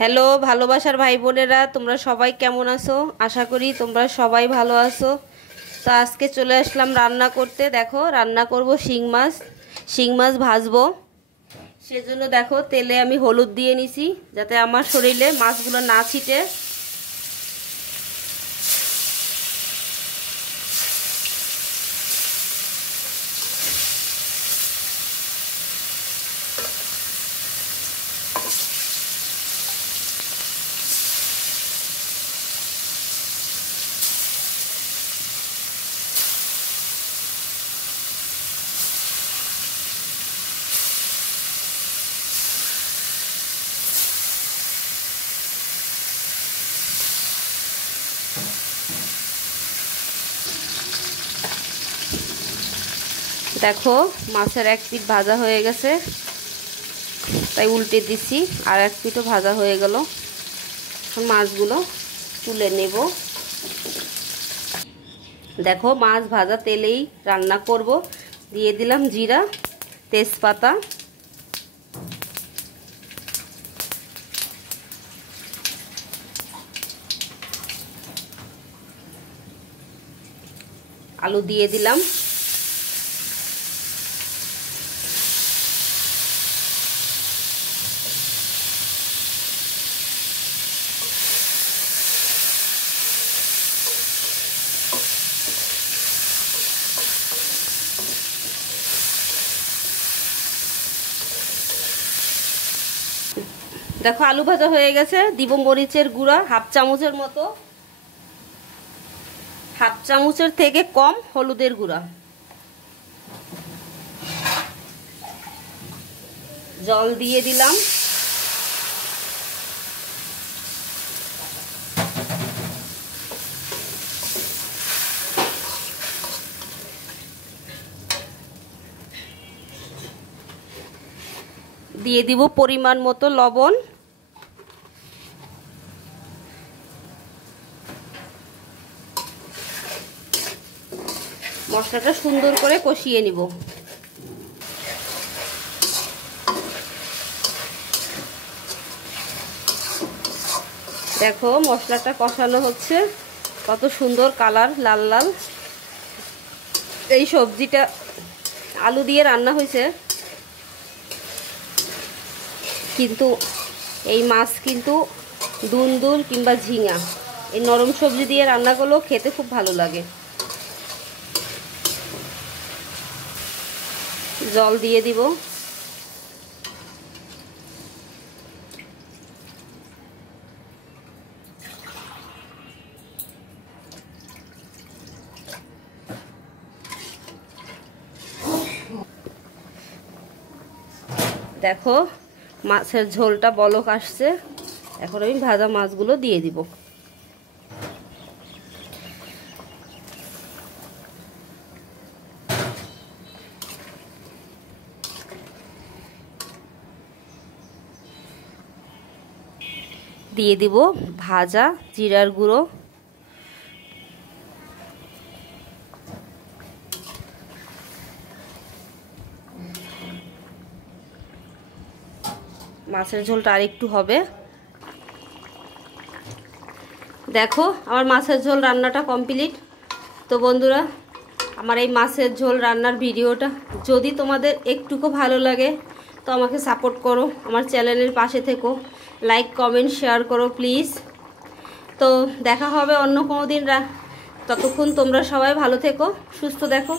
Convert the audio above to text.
Hello ভালোবাসার ভাই বোনেরা, তোমরা সবাই কেমন আছো? আশা করি তোমরা সবাই ভালো আছো। তো আজকে চলে আসলাম রান্না করতে। দেখো, রান্না করব শিং মাছ ভাজবো। সেজন্য দেখো, তেলে আমি হলুদ দিয়ে নিছি যাতে আমার শরীরে মাছগুলো না ছিটে। দেখো, মাছের এক পিঠ ভাজা হয়ে গেছে, তাই উল্টে দিছি। আর এক পিঠও ভাজা হয়ে গেল। এখন মাছগুলো তুলে নেব। দেখো, মাছ ভাজা তেলেই রান্না করব। দিয়ে দিলাম জিরা, তেজপাতা, আলু দিয়ে দিলাম। দেখো, আলু ভাজা হয়ে গেছে। দিব মরিচের গুঁড়া হাফ চামচের মতো, হাফ চামচের থেকে কম হলুদের গুঁড়া, জল দিয়ে দিলাম। দিয়ে দিব পরিমাণ মতো লবণ। মশলাটা সুন্দর করে কষিয়ে নিব। দেখো, মশলাটা কষানো হচ্ছে, কত সুন্দর কালার, লাল লাল। এই সবজিটা আলু দিয়ে রান্না হয়েছে, কিন্তু এই মাছ কিন্তু দুন্দুল কিংবা ঝিঙা, এই নরম সবজি দিয়ে রান্না করলেও খেতে খুব ভালো লাগে। জল দিয়ে দিব। দেখো, মাছের ঝোলটা বলক আসছে। এখন আমি ভাজা মাছগুলো দিয়ে দিব। দিয়ে দিব ভাজা জিরার গুঁড়ো, মাছের ঝোলটা আর একটু হবে। দেখো, আমার মাছের ঝোল রান্নাটা কমপ্লিট। তো বন্ধুরা, আমার এই মাছের ঝোল রান্নার ভিডিওটা যদি তোমাদের একটুকু ভালো লাগে তো আমাকে সাপোর্ট করো, আমার চ্যানেলের পাশে থেকো, লাইক কমেন্ট শেয়ার করো প্লিজ। তো দেখা হবে অন্য কোনো দিন। ততক্ষণ তোমরা সবাই ভালো থেকো, সুস্থ দেখো।